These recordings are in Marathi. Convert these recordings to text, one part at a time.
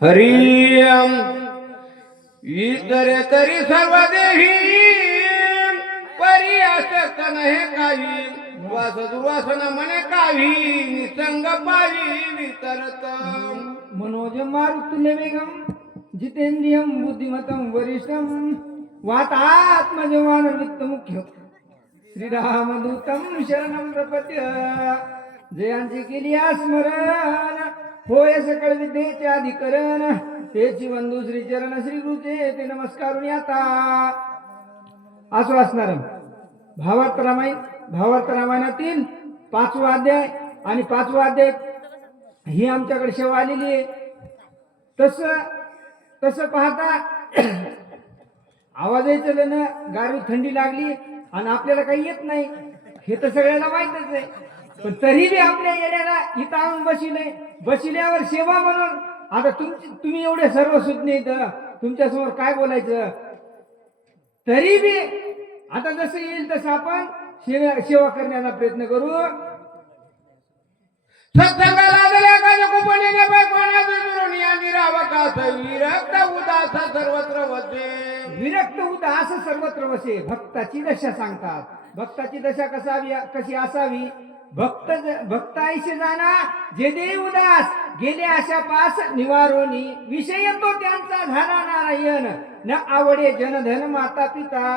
हरी इतरेतरी सर्व देही परी असत नहे काही वास दुर्वासन म्हणे काही निसंग पावी वितरत मनोजम मारुतुल्य वेगम जितेंद्रियम बुद्धिमतं वरिष्ठम वातात्मजवान वित्त मुख्य श्रीरामदूतम शरणम प्रपद्य जयांची केली स्मरण होय सकळ विद्येचे अधिकरण तेची बंधू श्री चरण श्री गुरुचे ते नमस्कारून आता आश्वासनार भावार्थ रामायणातील 5वा अध्याय आणि 5वा अध्याय ही आमच्याकडे सेवा आलेली आहे. तसं पाहता आवाज येतले ना गारी थंडी लागली आणि आपल्याला काही येत नाही हे तर सगळ्यांना माहितच आहे. पण तरी बी आपल्या येण्याला इथं आणून बसिल्यावर सेवा म्हणून आता तुम्ही एवढे सर्व सुज्ञ इथं तुमच्या समोर काय बोलायचं. तरी बी आता जसं येईल तसं आपण सेवा करण्याचा प्रयत्न करू. सत्संगाला दिल्या का कुपणीने बाय कोणाचे दुरून या निरावकास विरक्त उदास सर्वत्र वसे विरक्त उदास सर्वत्र वसे. भक्ताची दशा सांगतात. भक्ताची दशा कशी असावी. भक्त ऐसे जाना जे देव उदास गेले आशा पास निवारोनी विषय तो त्यांचा झाला नारायण न आवडे जनधन माता पिता.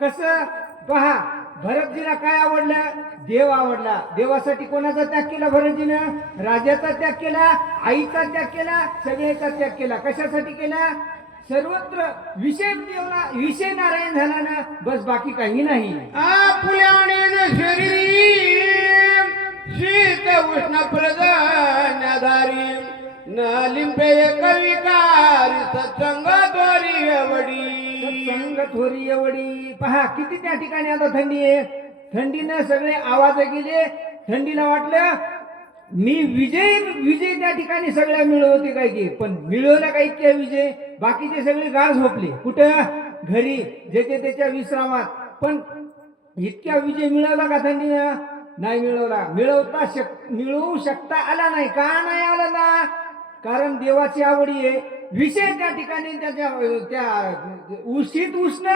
कसं पहा भरतजीला काय आवडलं. देव आवडला. देवासाठी कोणाचा त्याग केला भरतजीनं. राजाचा त्याग केला, आईचा त्याग केला, सगळ्याचा त्याग केला. कशासाठी केला. सर्वत्र विषय नारायण झाला ना बस बाकी काही नाही. पुण्याने शरीरी शीत उष्ण प्रधारी न लिंबे कविकारी सत्संग द्वारी एवढी सत्संग थोरी एवढी. पहा किती त्या ठिकाणी आता थंडी आहे. थंडीनं सगळे आवाज गेले. थंडीला वाटलं मी विजय त्या ठिकाणी सगळ्या मिळवते काय की. पण मिळवला का इतक्या विजय. बाकीचे सगळे गाळ झोपले कुठं घरी ज्याच्या त्याच्या विश्रामात. पण इतक्या विजय मिळवला का थंडीनं. नाही मिळवला. मिळवू शकता आला नाही. का नाही आला ना. कारण देवाची आवडी आहे. विषय त्या ठिकाणी त्या उष्णीत उष्ण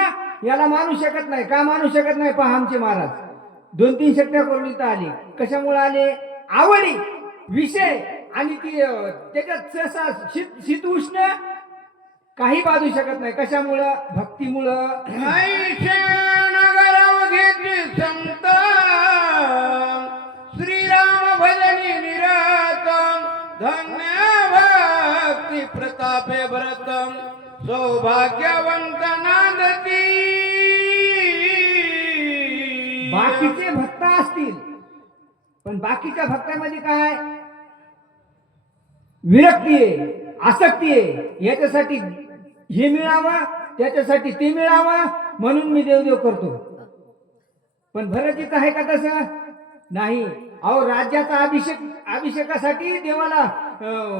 याला मानू शकत नाही. का मानू शकत नाही. पहा आमचे महाराज 2-3 शक्त्या करून इथं आले. कशामुळे आले. आवडी विषय आणि ती त्याच्यात शीत उष्ण काही बाजू शकत नाही. कशामुळं भक्तीमुळं. घेतली संत श्रीराम भजनी निरत धन्य भक्ती प्रतापे भरत सौभाग्यवंत नांदती. बाकीचे भक्त असतील पण बाकीच्या भक्तांमध्ये काय विरक्ती आहे, आसक्ती आहे. याच्यासाठी हे मिळावं त्याच्यासाठी ते मिळावं म्हणून मी देवदेव करतो. पण भरतीचं आहे का तसं नाही. अहो राज्याचा अभिषेकासाठी देवाला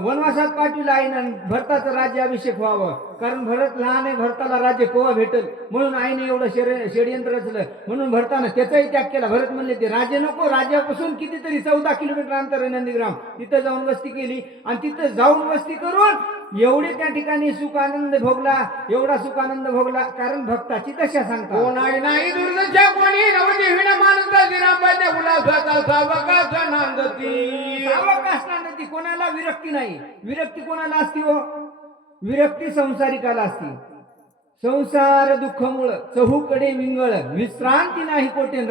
वनवासात पाठविला आईने. भरताचं राज्य अभिषेक व्हावं. कारण भरत लहान आहे. भरताला राज्य केव्हा भेटेल म्हणून आईने एवढं षडयंत्र रचलं. म्हणून भरतानं त्याचाही त्याग केला. भरत म्हणले ते राज्य नको. राज्यापासून कितीतरी 14 किलोमीटर अंतर आहे नंदीग्राम. तिथं जाऊन वस्ती केली आणि तिथं जाऊन वस्ती करून एवढे त्या ठिकाणी सुख आनंद भोगला. एवढा सुख आनंद भोगला कारण भक्ताची दशा सांगतात. कोणाही नाही दुर्दशा कोणी नवती विण मानता दिराबाच्या उल्हासाचा सावकाश नांदती. सावकाश नांदती. कोणाला विरक्ती नाही. विरक्ती कोणाला असती हो. विरक्ती संसारिकाला असती. संसार दुःखमुळ चहूकडे विंगळ विश्रांती नाही कोठे.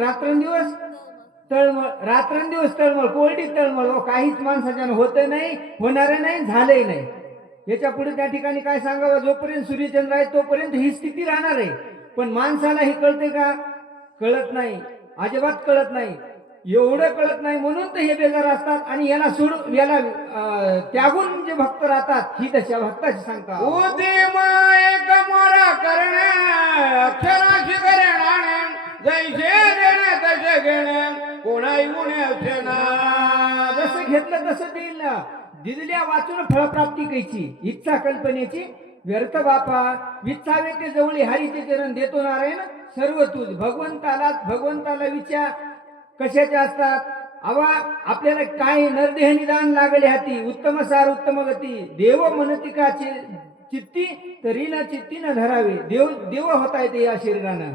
रात्रंदिवस तळमळ कोरडी तळमळ. काहीच माणसाच्यानं होत नाही, होणार नाही, झालंही नाही. याच्या पुढे त्या ठिकाणी काय सांगावं. जोपर्यंत सूर्यचंद्र आहे तोपर्यंत ही स्थिती राहणार आहे. पण माणसाला हे कळते का. कळत नाही. अजिबात कळत नाही. एवढं कळत नाही म्हणून तर हे बेजार असतात. आणि याला सोडून याला त्यागून जे भक्त राहतात ही दशा भक्ताची सांगतात. उदिम एक मोरा करणे अक्षराशी करणे जैसे देणे तसे घेणे कोणाही गुणे असेना. जसं घेतलं तसं देईल ना. दिलेल्या वाचून फळप्राप्ती कैची इच्छा कल्पनेची व्यर्थ बापा. विच्छावे ते जवळी हरीचे चरण देतो नारायण सर्व तुझ. भगवंताला विचार कशाचे असतात. आवा आपल्याला काय नरदेह निदान लागले हाती उत्तम सार उत्तम गती देव म्हणती का चित्ती तरी न चित्ती न धरावे देव होता येते या शरीरानं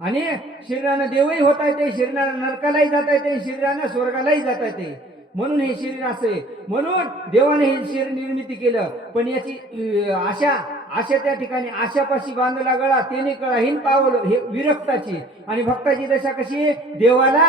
आणि शरीरानं देवही होता येते शरीरानं नरकालाही जाता येते शरीरानं स्वर्गालाही जाता येते म्हणून हे शरीर असे म्हणून देवाने हे शरीर निर्मिती केलं पण याची आशा त्या ठिकाणी आशापाशी बांधला गळा त्याने कळाहीन पावलं हे विरक्ताची आणि भक्ताची दशा कशी देवाला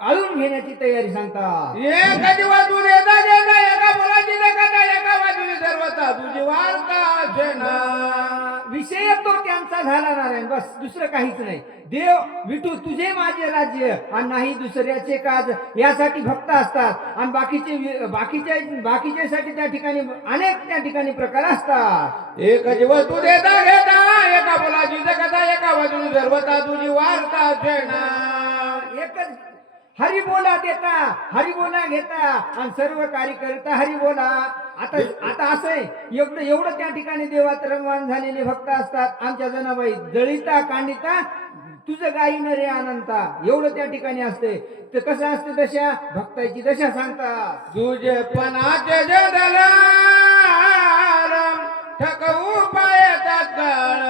आळून घेण्याची तयारी सांगतात एका बाजूने येता येता एका मुलाची देखता एका बाजूने सर्वता तुझी वार्ता असे ना विषय तो त्यांचा झाला नारायण बस दुसरं काहीच नाही देव विठू तुझे माझे राज्य आणि नाही दुसऱ्याचे काज यासाठी भक्त असतात आणि बाकीचे साठी त्या ठिकाणी अनेक त्या ठिकाणी प्रकार असतात एक वस्तू देता घेता एका मुलाची देखता एका बाजूने सर्वता तुझी वार्ता असे ना एकच हरी बोला देता हरी बोला घेता आणि सर्व कार्य करता हरी बोला आता असं आहे एवढं त्या ठिकाणी देवात रममान झालेले भक्त असतात आमच्या जनाबाई जळीता कांडिता तुझं गाई न रे अनंता एवढं त्या ठिकाणी असते तर कसं असते दशा भक्ताची दशा सांगतात तुझे पणाचे जडल ठकवू पायतात काळ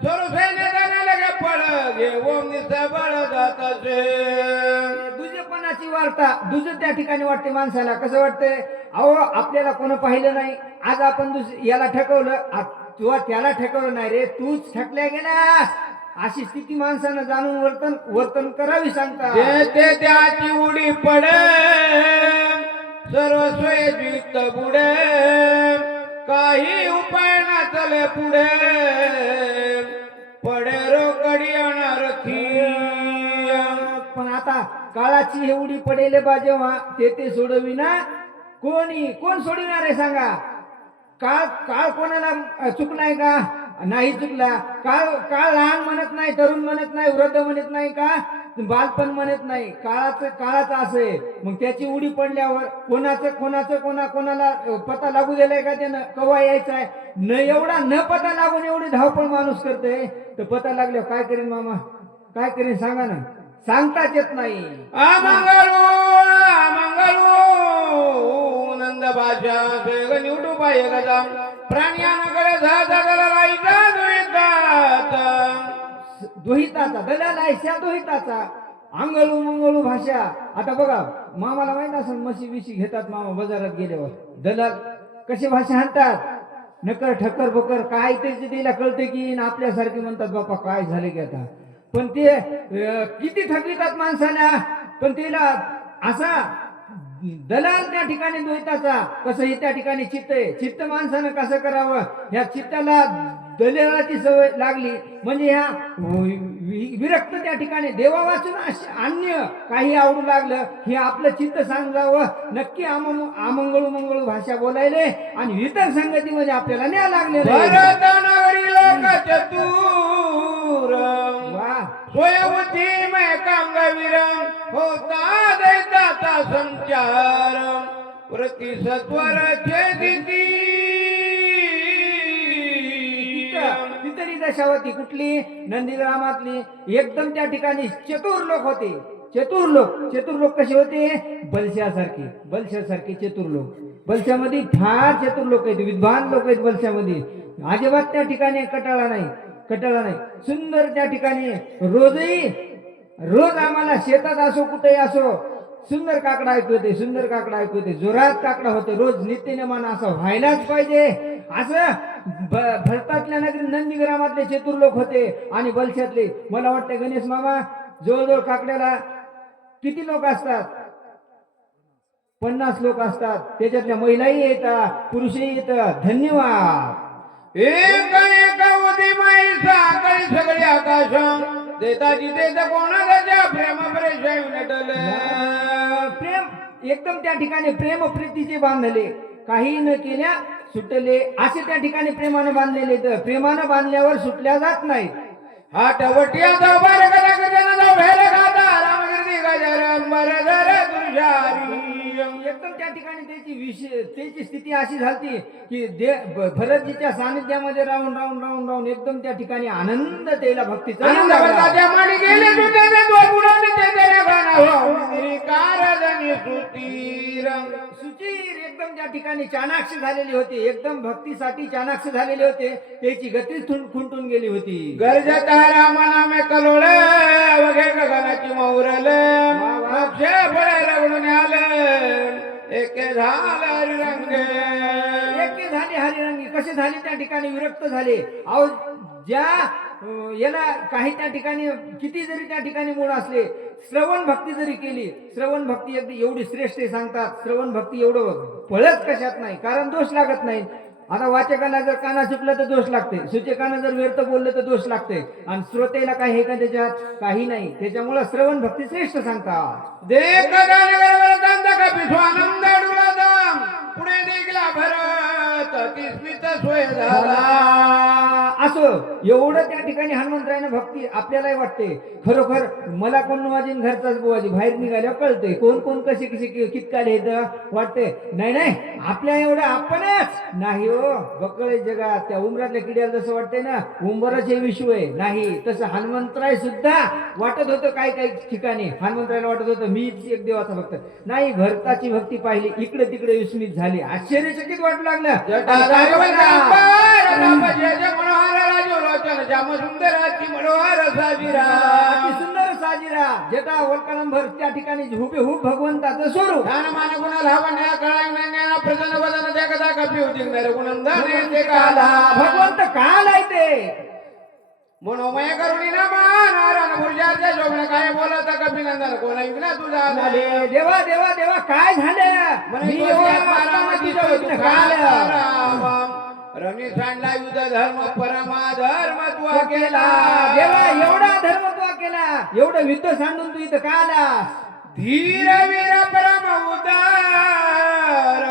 सोरसेने जाणे लगे पळ घेऊन सबळ जात असे दुजेपणाची वार्ता दुजं त्या ठिकाणी वाटते माणसाला कसं वाटतंय अहो आपल्याला कोण पाहिलं नाही आज आपण याला ठकवलं तू त्याला ठकवलं नाही रे तूच ठकल्या गेलास अशी स्थिती माणसानं जाणून वर्तन करावी सांगतात ते त्याची उडी पडे सर्व सोयीत बुडे काही उपाय ना चले पुढे पडे रोकडी अनर्थी पण आता काळाची एवढी पडेल बा जेव्हा ते सोडविना कोण सोडविणार आहे सांगा काळ कोणाला चुकलाय का नाही चुकला काळ लहान म्हणत नाही तरुण म्हणत नाही वृद्ध म्हणत नाही का बालपण म्हणत नाही काळाचं असं आहे मग त्याची उडी पडल्यावर कोणाला पता लागू दिलाय का त्यानं कवा यायचा आहे न पता लागून एवढी धावपळ माणूस करते तर पता लागल्यावर काय करेन मामा काय करेन सांगा ना सांगताच येत नाही नंद भाषा निवडू पाहिजे गजा प्राण्याकडे दोहिताचा दलाल ऐशा दोहिताचा अंगळू मंगळू भाषा आता बघा मामाला माहित असेल म्हशी बिशी घेतात मामा बाजारात गेल्यावर दलाल कशी भाषा हाणतात नकर ठक्कर बकर काय ते तिला कळते की आपल्यासारखे म्हणतात बापा काय झाले की आता पण ते किती ठकवितात माणसाला पण तिला असा दलाल त्या ठिकाणी द्वैताचा कसं हे त्या ठिकाणी चित्त माणसानं कसं करावं ह्या चित्ताला दलालाची सवय लागली म्हणजे ह्या विरक्त त्या ठिकाणी देवा वाचून अन्य काही आवडू लागलं हे आपलं चित्त सांगावं नक्की आमंगळू मंगळू भाषा बोलायले आणि इतर संगतीमध्ये आपल्याला न्याय लागलेलं स्वयंवती मैं कांगवीर होता दैताचा संचार प्रतिसत्वर छेदिती तितरी दशावती कुठली नंदीग्रामातली एकदम त्या ठिकाणी चतुर लोक होते चतुर लोक कसे होते बलशासारखे चतुर लोक बलशामध्ये फार चतुर लोक आहेत विद्वान लोक आहेत बलशामध्ये अजिबात त्या ठिकाणी कटाळा नाही सुंदर त्या ठिकाणी रोज आम्हाला शेतात असो कुठेही असो सुंदर काकडा ऐकू येते जोरात काकडा होते रोज नित्यनेमान असं व्हायलाच पाहिजे असं भरतातल्या नगरी नंदीग्रामातले चतुर लोक होते आणि बलशातले मला वाटतं गणेश मामा जवळजवळ काकड्याला किती लोक असतात 50 लोक असतात त्याच्यातल्या महिलाही येतात पुरुषही येतात धन्यवाद एक उदिमय साकळी सगळे आकाश देताची देता कोणाला प्रेम प्रेम एकदम त्या ठिकाणी प्रेम प्रीतीचे बांधले काही न केल्या सुटले असे त्या ठिकाणी प्रेमानं बांधलेले तर प्रेमानं बांधल्यावर सुटल्या जात नाही हा टवटिया जाऊ बारे कदा कदा जाऊ भेले खाता रामगिरी गजर अंबर तुषारी एकदम त्या ठिकाणी त्याची स्थिती अशी झाली की भरतजीच्या सानिध्यामध्ये राहून एकदम त्या ठिकाणी आनंद त्याला भक्तीचा येऊ लागला. त्या माडी गेले तुझ्या दोन बुडाने त्याच्या गाणं कारजनी सुतीर सुचीर एकदम त्या ठिकाणी चाणाक्ष झालेली होती, एकदम भक्तीसाठी चाणाक्ष झालेले होते, त्याची गती खुंटून गेली होती. गरजता रामना मे कलोळ वगे गगनाची मौरल अक्षय फळे रगडून आलं एके झालं रंग एके झाले हरिरंगी. कसे झाले त्या ठिकाणी विरक्त झाले. अहो ज्या याला काही त्या ठिकाणी किती जरी त्या ठिकाणी मूळ असले, श्रवण भक्ती जरी केली, श्रवण भक्ती एवढी श्रेष्ठ आहे सांगतात. श्रवण भक्ती एवढं पळत कशात नाही, कारण दोष लागत नाही. आता वाचकाला जर काना चुकलं तर दोष लागते, सूचकानं जर व्यर्थ बोललं तर दोष लागते, आणि श्रोतेला काही हे का त्याच्यात काही नाही. त्याच्यामुळे श्रवण भक्ती श्रेष्ठ सांगतात. देख आनंद पुढे निघला भरत किस्मित सोय झाला. असं एवढं त्या ठिकाणी हनुमंतरायनं भक्ती आपल्यालाही वाटते. खरोखर मला कोण वाजीन घरचाच बोवाजी, बाहेर निघाल्या कळते कोण कोण कसे कसे कितकाले वाटते. नाही आपल्या एवढं आपणच नाही हो, बकळे जगात त्या उंबरातल्या किड्याला जसं वाटतंय ना उंबरच हे विश्व आहे, नाही तसं हनुमंतराय सुद्धा वाटत होतं. काही ठिकाणी हनुमंतरायला वाटत होतं मीच एक देवाचा भक्त नाही. भरताची भक्ती पाहिली, इकडे तिकडे विस्मित झाली, आश्चर्यचकित वाटू लागलं. सुंदर साजिरा जेटा वल्कलंभर त्या ठिकाणी हुबेहूब भगवंताचं स्वरूप. भगवंत काल आहे ते मनोमय करुणी ना नारायण भुर्जाच्या शोभना काय बोलत कपिनंदन कोण ऐकला तुझा देवा देवा देवा काय झालं. रमी सांडला युद्ध धर्म परमा धर्म तू केला. देवा एवढा धर्म तू केला, एवढं युद्ध सांडून तू इथं का आलास. धीर वीर परम उदार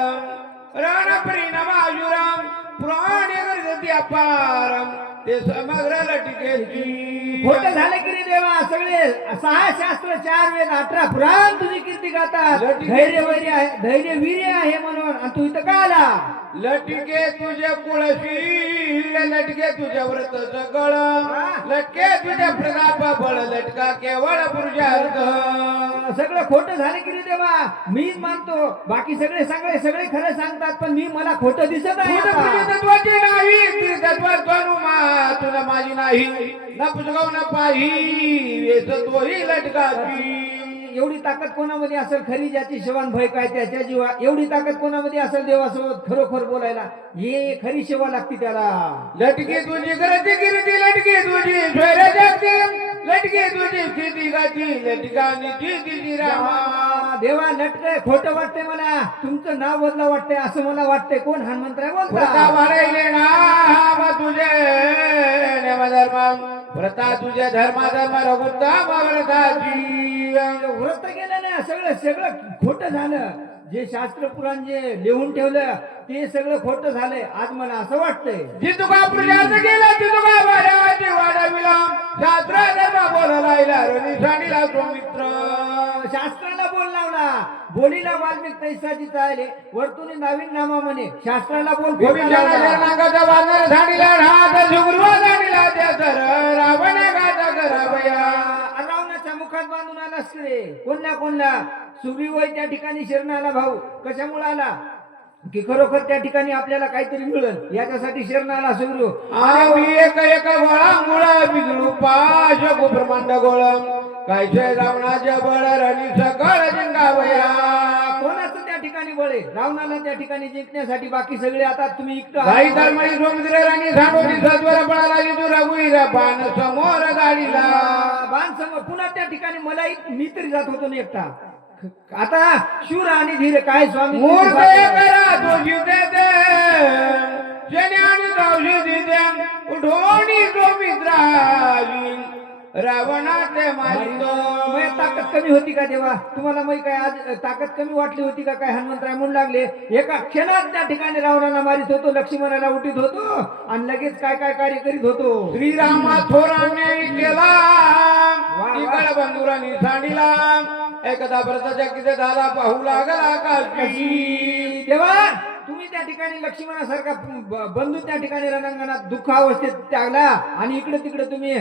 रणप्री नमाजुराम पुराणे गर्जती अपारम ते समग्र लटिकेची. खोटं झालं की रे देवा. सगळे 6 शास्त्र 4 वेद 18 पुराण तुझी कीर्ती गातात. धैर्य वीर्य आहे म्हणून, आणि तू इथं का आला. लटके तुझे कुळशील लटके तुझे व्रत सकळ लटके तुझे प्रताप बळ लटका केवळ पुरुषार्थ. सगळं खोटं झालं की रे देवा. मीच मानतो, बाकी सगळे खरं सांगतात, पण मला खोटं दिसत आहे. तत्वाची नाही तुला माझी नाही न पुस्तकाव न पाही वेच तोही लटकाची. एवढी ताकद कोणामध्ये असेल खरी, ज्याची शिवान भय काय त्याच्या जीवा. एवढी ताकद कोणामध्ये असेल देवासोबत खरोखर बोलायला, हे खरी सेवा लागते त्याला. लटकी तुझी करती कीर्ती लटकी तुझी स्वैर जाती लटकी तुझी स्थिती गाती लटकानी तिची रामा. देवा लटकय खोटं वाटतंय मला, तुमचं नाव बदला वाटतंय असं मला वाटतंय. कोण हनुमंतराय बोलता वाढायले नाम तुझे धर्म व्रता तुझे धर्म रघुत्तम व्रताची. व्रत केलं ना, सगळं खोटं झालं. जे शास्त्र पुराण जे लिहून ठेवलं ते सगळं खोटं झालंय. आज मला असं वाटतंय जितुका प्रजाच गेला जितुका वाड्याची वाढविला शास्त्र धर्म बोलायला रणी सांडिला मित्र. शास्त्राला बोल लावला, बोलीला वाल्मिक तैसाची चालले वरतून नवीन नामा म्हणे. शास्त्राला बोल नागाचा बाजार झाडीला राहत सुग्रीवा झाडीला त्या सर रावण गाता करावया. रावणाच्या मुखात बांधून आलास रे. कोणला सुग्रीव त्या ठिकाणी शरण आला. भाऊ कशामुळे आला की खरोखर त्या ठिकाणी आपल्याला काहीतरी मिळेल याच्यासाठी शरण आला सुग्रीव. एक गोळा मुळा बिघडू पाश ब्रह्मांड गोळ काय रावणाच्या बळ रणी सकळ जिंकावया. कोणाचं त्या ठिकाणी बळे रावणाला त्या ठिकाणी जिंकण्यासाठी. बाकी सगळे आता तुम्ही काही धर्मणी समुद्र राणी सांडोली सत्वर पळाला तू रघुवीर बाण समोर गाडीला. बाण समोर पुन्हा त्या ठिकाणी मलाही मी तरी जात होतो ना एकटा. आता शूर आणि धीर काय स्वामी मूर्त करा तो जीव देते शनी आणि औषध देते उठोणी तो मित्राजी रावणाचे मारितो. ताकद कमी होती का देवा तुम्हाला? मग काय आज ताकद कमी वाटली होती का काय? हनुमंतराय म्हणू लागले एका क्षणात त्या ठिकाणी रावणाला मारित होतो, लक्ष्मणाला उठीत होतो आणि लगेच काय कार्य करीत होतो. श्रीरामा थोराने केला इकड बंधुरांनी सांडिला एकदा भरताच्या किती झाला पाहू लागला काशी तेव्हा तुम्ही त्या ठिकाणी लक्ष्मणासारखा बंधू त्या ठिकाणी रणांगणात दुःख अवस्थेत त्यागला आणि इकडे तिकडे तुम्ही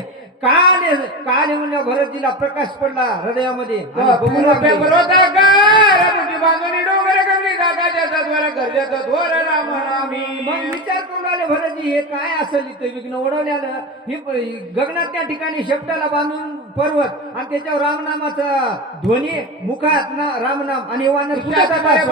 काल काल म्हणल्या भरतजीला प्रकाश पडला हृदयामध्ये आणि बघू लागले. बांधून डोंगर गवली दादाच्या सद्वारा गरजेचं थोर राम नामी. मग विचार करून आले भरतजी हे काय असेल इथं विघ्न ओढवल्यानं हे गगनात त्या ठिकाणी शेपटाला बांधून पर्वत आणि त्याच्यावर रामनामाचा ध्वनी मुखात ना रामनाम आणि वानर कुठे जात असेल?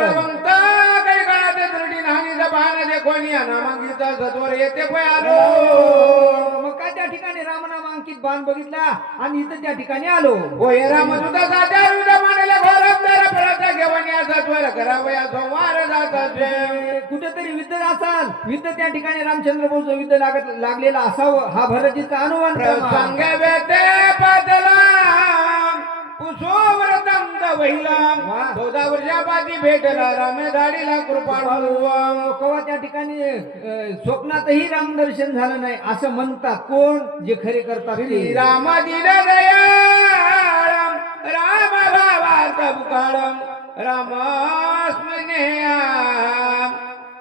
मग काय त्या ठिकाणी रामनाम अंकित बाण बघितला आणि इथं त्या ठिकाणी आलो. कुठेतरी युद्ध असाल युद्ध त्या ठिकाणी रामचंद्र बोलतो युद्ध लागलेला असावं हा भरतजीचा अनुमान चौदा वर्षापाठी भेटला रामे दाढीला कृपा कवा त्या ठिकाणी स्वप्नातही रामदर्शन झालं नाही असं म्हणतात कोण जे खरे करतात ते. राम दिला दयाळम राम भावार्थ बुकाळम राम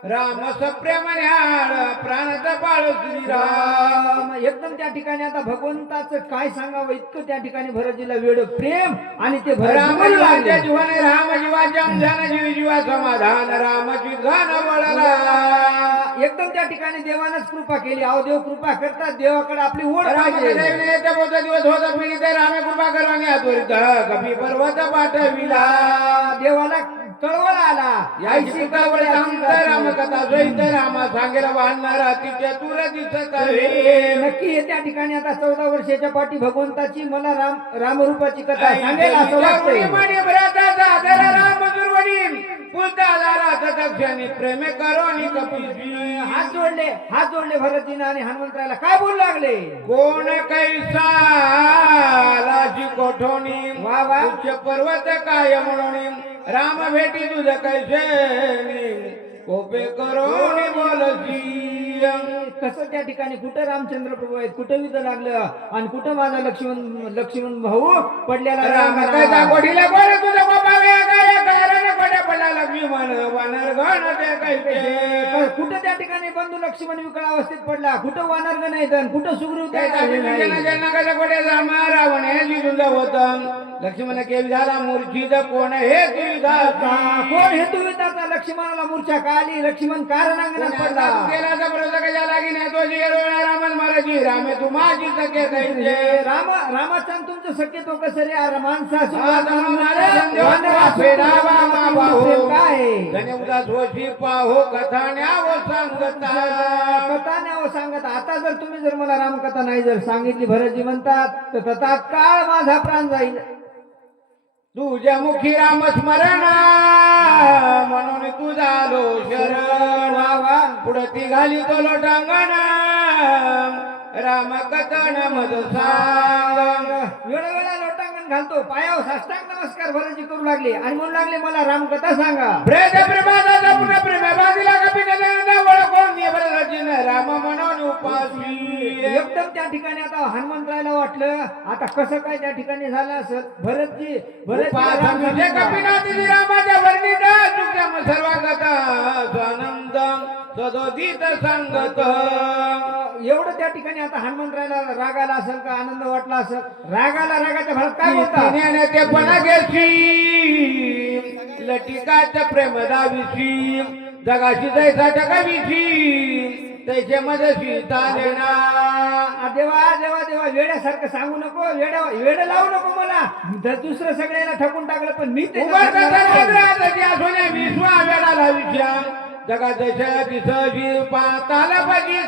राम सप्रेमन्याळ प्राणत बाळ श्रीराम. एकदम त्या ठिकाणी आता भगवंताचं काय सांगावं इतकं त्या ठिकाणी भरतजीला वेड प्रेम आणि ते राम जीवाच्या जीवाने राम जीवाच्या धन जीव जीवा समाधान रामची धन वळला. एकदम त्या ठिकाणी देवानच कृपा केली. अहो देव कृपा करतात देवाकडे आपली ओढ पाहिजे. दिवस होता पीडित रामे कृपा करवाने त्वरित कपी पर्वत पाठविला. देवाला कळवळ आला याची कळवळ राम कथा सहित रामा सांगेला वाढणारा तिच्या तुर दिसत आहे. नक्की हे त्या ठिकाणी आता 14 वर्षाच्या पाठी भगवंताची मला रामरूपाची कथा सांगेल असं वाटतंय. प्रेम करोनी कपी हात जोडले भरतजीने आणि हनुमंतराला काय बोलू लागले. कोण कैसा लाजी कोठोनी वा वा उच्च पर्वत काय म्हणून राम भेटी तुझ कैसे कोपे करोनी बोलती. कसं त्या ठिकाणी कुठं रामचंद्र प्रभू आहेत कुठं युद्ध लागलं आणि कुठं माझा लक्ष्मण भाऊ पडलेला राम कोठीला कोण तुझा बाबा पडला लक्ष्मी म्हण वानरगण ते कुठं त्या ठिकाणी बंधू लक्ष्मण विकळ अवस्थेत पडला कुठं वानरगण नाही कुठं सुग्रीव रावण हे जिजून होत लक्ष्मण केवी झाला मूर्छित कोण हे कोण हे तू विधाता लक्ष्मणाला मूर्छा का आली लक्ष्मण कारणांगणात पडला गेला कशा लागी नाही तो रामन महाराजी रामे तू माझी सखे कैसे रामाचा तुमचं सख्य तो कसं रे माणसा पाहो कथा न्यावं सांगत आता जर तुम्ही जर मला रामकथा नाही जर सांगितली भरतजी म्हणतात तर तत्काळ माझा प्राण जाईल. तुझ्या मुखी रामस्मरण म्हणून तू झालो शरण पुढे ती घाली तो लोटांगण राम कथन मध सांग. वेळोवेळा लोटांगण घालतो पायावर साष्टांग नमस्कार भरतजी करू लागले आणि म्हणू लागले मला रामकथा सांगा. राम म्हणून उपासी. एकदम त्या ठिकाणी आता हनुमंतरायला वाटलं आता कसं काय त्या ठिकाणी झालं असं भरतजी रामाच्या वर्णित सर्वांगत स्वानंद सदोदित संगत. एवढं त्या ठिकाणी आता हनुमंतरायला राग आला असेल का आनंद वाटला असेल. रागाच्या भरात काय बोलतात ते पणागेशी लटिकाच्या प्रेम दाविशी जगाशी जैसा जगाविशी त्याच्या मध्ये सीता देना. देवा देवा देवा वेड्यासारखं सांगू नको वेड लावू नको मला जर दुसरं सगळ्याला ठकून टाकलं पण मी वेळाला विषया जगात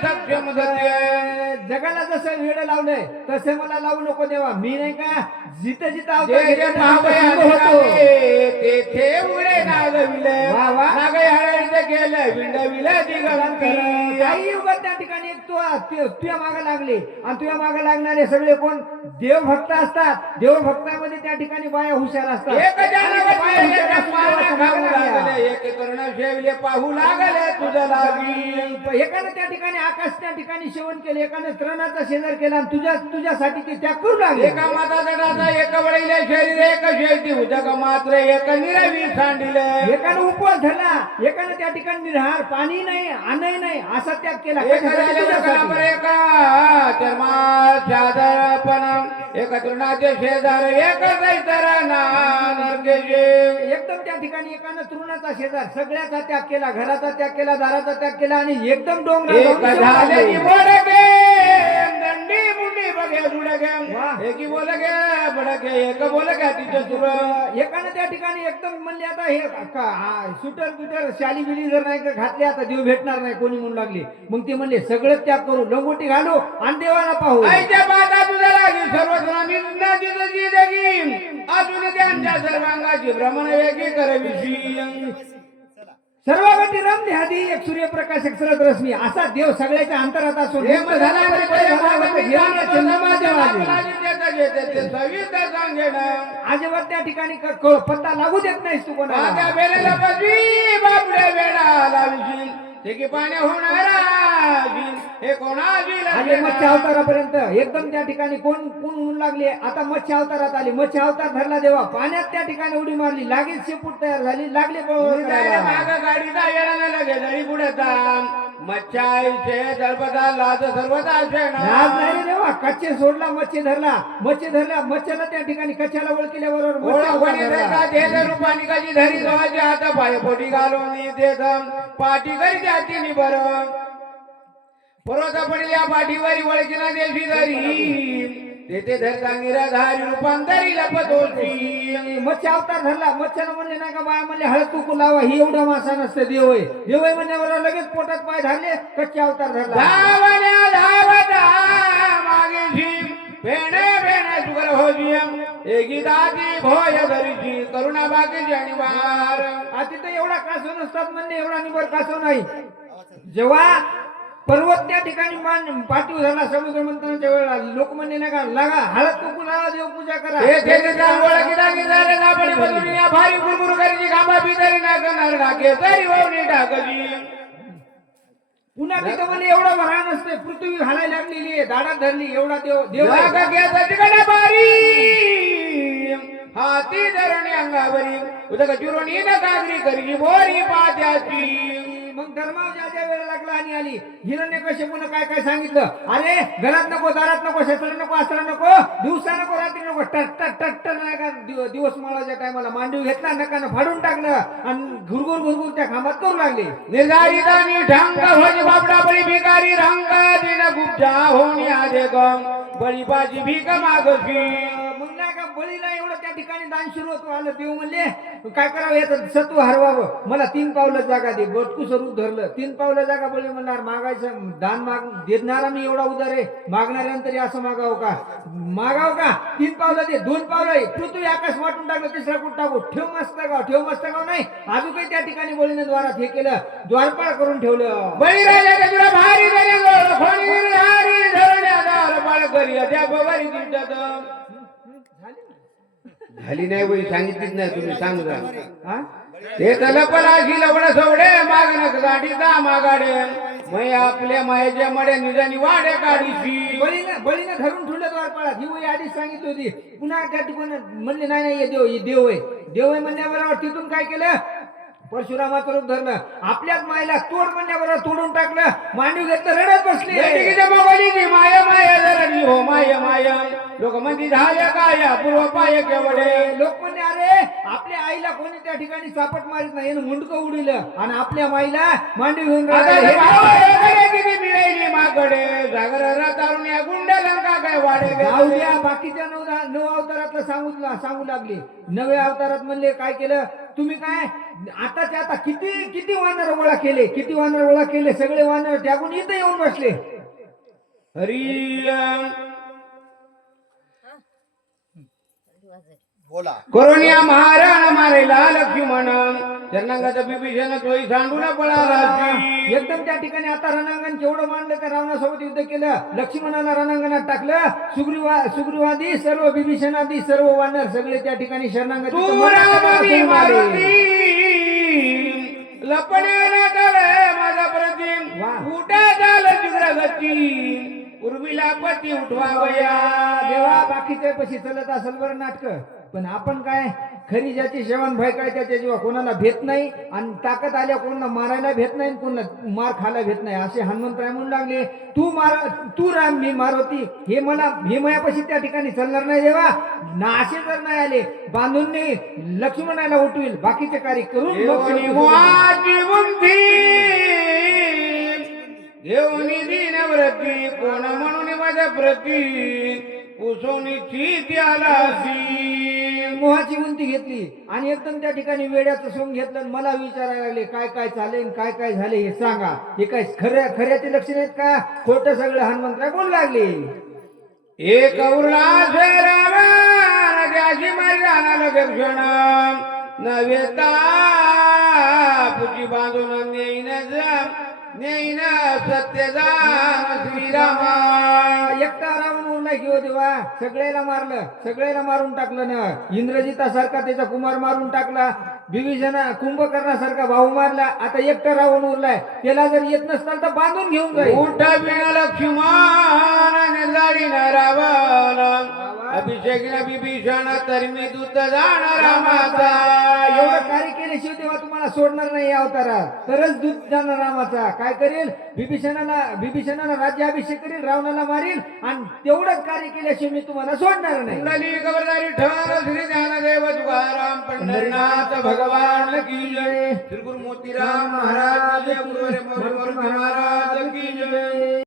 सक्षम जगाला जसं वेड लावलंय तसे मला लावू नको देवा. मी नाही का जिथं जिथं तेथे उडे नागविले गेलं विंडविले दिगंती याही युगात त्या ठिकाणी एक तुझ्या मागे लागले आणि तुझ्या मागे लागणारे सगळे कोण देवभक्त असतात. देवभक्तामध्ये त्या ठिकाणी बाया हुशार असतात. एक आणि त्या बाया हुशार जनावर असून देवाच्या मागे लागल्या. एक कर्ण शेवले पाहू लागले तुझं लागी. एकानं त्या ठिकाणी आकाश त्या ठिकाणी सेवन केले, एकानं तृणाचा शेजार केला आणि तुझ्यासाठी ते त्याग करू लागले. एका माता जडाचा एक वळीले शरीर एक शेती उदक मात्र एक निरवी सांडिले. एकानं उपवास धरला, एकानं त्या ठिकाणी निराहार, पाणी नाही अन्नही नाही असा त्याग केला. एक कशासाठी? तुझ्यासाठी. एक तृणाचे शेजार एक एकदम त्या ठिकाणी एकानं तृणाचा शेजार सगळ्याचा त्याग केला, घराचा त्याग केला, दाराचा त्याग केला आणि एकदम डोंगरात दंडी मुंडी बघे जुडगे एकी बोल गे बडगे एक बोल गे तिचं सुर. एकानं त्या ठिकाणी एकदम म्हणले आता हे सुटर बिटर शाली बिली जर नाही घातले आता देव भेटणार नाही कोणी म्हणू लागले. मग ते म्हणले सगळं त्याग करू, लंगोटी घालू आणि देवाला पाहू. आईच्या माता तुझा लागी सर्वस्वामी अजून त्यांच्या सर्वांगाची भ्रमण वेगळी करविशी. सर्वांगठी रमणे आधी एक सूर्यप्रकाश एक सरत रश्मी असा देव सगळ्याच्या अंतरात असून मुक्त झाला तरी बरे झाला होता. घेऊन चंद्रमाच्या वाजे. आजवर त्या ठिकाणी पत्ता लागू देत नाहीस तू कोणाला. पाण्या होणार हे कोणाची मत्स्य अवतारापर्यंत एकदम त्या ठिकाणी कोण कोण म्हणू लागले. आता मत्स्य अवतारात आले, मत्स्य अवतार धरला देवा, पाण्यात त्या ठिकाणी उडी मारली, लागेच शेपूट तयार झाली, लागले गाडीचा येणार लगे जळी पुढे मच्छाईचे दळपदा लाज सर्वदा लाज नाही देवा. कच्चे सोडला, मच्छी धरला, मच्छ्याला त्या ठिकाणी कच्च्याला ओळखीले रूपानी कशी धरी जवाची हात पाय पोटी घालून देत पाठी करी जाती बरं परवता पडल्या पाठीवरी वळखीला देशी धरी तेथे धरता निराधारी रूपांतरी लपत होती. मच्छी अवतार धरला, मच्छ्याला म्हणले नाही का बाया म्हणले हळद कुकू लावा, ही एवढा मासा नसते देव आहे. देव आहे म्हणल्यावर लगेच पोटात पाय धरले, कच्चे अवतार धरला. धावण्या धावता मागेशी भेणे भेणे सुगर होजी एकी दादी भोय घरीची करुणा बागेची आणि वार. तिथं एवढा कासव नसतात म्हणणे, एवढा निबर कासव नाही. जेव्हा पर्वत त्या ठिकाणी मान पाठीव झाला समुद्र मंथनाच्या वेळेला लोक म्हणले नाही का लागा हळद कुकू लावा, देव पूजा करा. भारी गुरगुरु करीची खांबा बिदारी ना करणार नाके तरी वावणी टाकली. पुन्हा तिथं म्हणजे एवढा वरा नसते, पृथ्वी हालायला लागलेली आहे, दाडात धरली, एवढा देव देव तिकडे बारी हाती धरणी अंगावरी उदक चिरोणी न कागरी करी बोरी पात्याची. मग धर्मावजाच्या वेळ लागला आणि आली. हिरण्यकश्यपूने काय काय सांगितलं, अरे घरात नको, दारात नको, शस्त्र नको, अस्त्र नको, दिवसा नको, रात्री नको, टट नाही का दिवस माळाच्या टायमाला मांडव घेतला, नकानं फाडून टाकलं आणि घुरघुर त्या खांबात करू लागले. निर्धारितानी ढंग होणी बापडा बळी भिकारी रंग दिन गुप्जा होणी आदे गम बळी बाजी भीक मागशी. मग नाही का बळीला एवढं त्या ठिकाणी दान सुरू होतो आलं. देव म्हणले काय करावं याचं सत्व हरवावं, मला 3 पावलं जागा दे. बटकू स्वरूप धरलं, 3 पावलं जागा. बळी म्हणणार मागायचं दान माग देणारा मी एवढा उदार आहे, मागणाऱ्यानंतर असं मागावं का 3 पावलं दे, 2 पावलं पृथ्वी आकाश वाटून टाकलं, तिसरा कुठं टाकू, ठेव मस्त गाव नाही. अजून काही त्या ठिकाणी बळीने द्वारात हे केलं, द्वारपाळ करून ठेवलं. बळीराजा तुला भारी झाली नाही बाई, सांगितलीच नाही तुम्ही सांगा. ते तलपलाशी लवड सवडे मागणक गाडीचा मागाडे मै आपल्या मायेच्या मडे निजानी वाडे काढीशी. बळीने धरून ठेवलं द्वारपाळात. ही वही आधीच सांगितली होती. पुन्हा त्या ठिकाणी म्हणले नाही देव आहे म्हणण्याबरोबर तिथून काय केलं, परशुरामाचं रूप धरलं, आपल्याच मायला तोड म्हणण्याबरोबर तोडून टाकलं, मांडीव घेतलं, रडत बसले. माया लोक म्हणजे झाल्या काय पूर्व पाय केवढे. लोक म्हणले अरे आपल्या आईला कोणी त्या ठिकाणी चापट मारित नाही, मुंडकं उडीलं आणि आपल्या माईला मांडीव घेऊन किती मिळाली माकडे जागर तारुण्या गुंड्या लंका काय वाढे. जाऊ द्या, बाकीच्या 9 अवतारातलं सांगू लागले. 9व्या अवतारात म्हणले काय केलं तुम्ही, काय आताच्या आता किती वानर गोळा केले, सगळे वानर त्यागून इथं येऊन बसले. हरी बोला. करोनिया महाराण मारेला लक्ष्मण चरणांगाचा बिभीषण तोही सांडून पळाला. एकदम त्या ठिकाणी आता रणांगण केवढं मांडलं का रावणासोबत युद्ध केलं, लक्ष्मणाला रणांगणात टाकलं, सुग्रीवादी सर्व विभीषणादी सर्व वानर सगळे त्या ठिकाणी शरणांगत तू रामावी मारुती लपण्याला झालं माझा प्रतिम वा. उठा झालं जुग्रगती उर्मिला पती उठवावया. देवा बाकीच्या पशी चलत असेल बरं नाटक, पण आपण काय खरी ज्याची शेवण भय काय त्याच्या जीवा कोणाला भेट नाही आणि ताकद आल्या कोणाला मारायला भेट नाही कोणाला मार खायला भेट नाही असे हनुमंतराय म्हणू लागले. तू राम मी मारुती हे मला हे मायापाशी त्या ठिकाणी चालणार नाही देवा. नाशे जर नाही आले बांधून नाही लक्ष्मणाला उठवील बाकीचे कार्य करून मग देवनी मोहाची बुंदी देवनी दीनव्रती कोण म्हणून माझ्या प्रती कुसोनीची त्यालासी. मोहाची उंती घेतली आणि एकदम त्या ठिकाणी वेड्याचं सोंग घेतलं आणि मला विचारायला लागले काय काय चालेल काय काय झाले हे सांगा. हे काय खऱ्याचे लक्षण आहेत का खोटं सगळं हनुमंतराय बोलू लागले. एक उरला त्याची मार्गाना लक्षण नव्हेता पुची बांधून नेईन सत्यदान श्रीरामा. एकटा रावण उरला घेऊ देवा सगळ्याला मारलं सगळ्याला मारून टाकलं ना. इंद्रजितासारखा त्याचा कुमार मारून टाकला, विभीषणा कुंभकर्णासारखा भाऊ मारला. आता एकटा रावण उरलाय त्याला जर येत नसताल तर बांधून घेऊन जाईल. उठा बिना लक्ष्मण जाडी न रावण अभिषेक न विभीषण तर मी दूत जाणार रामाचा. एवढं कार्य केल्याशिवाय तेव्हा तुम्हाला सोडणार नाही या अवतारात तरच दूत जाणार रामाचा. काय करेल विभीषणाला राज्याभिषेक करेल रावणाला मारेल आणि तेवढंच कार्य केल्याशिवाय मी तुम्हाला सोडणार नाही. कुंडली खबरदारी ठर श्री ज्ञानदेव तुकाराम पंढरीनाथ भगवान की जय. श्री गुरु मोतीराम महाराज की जय. गुरु महाराज की जय.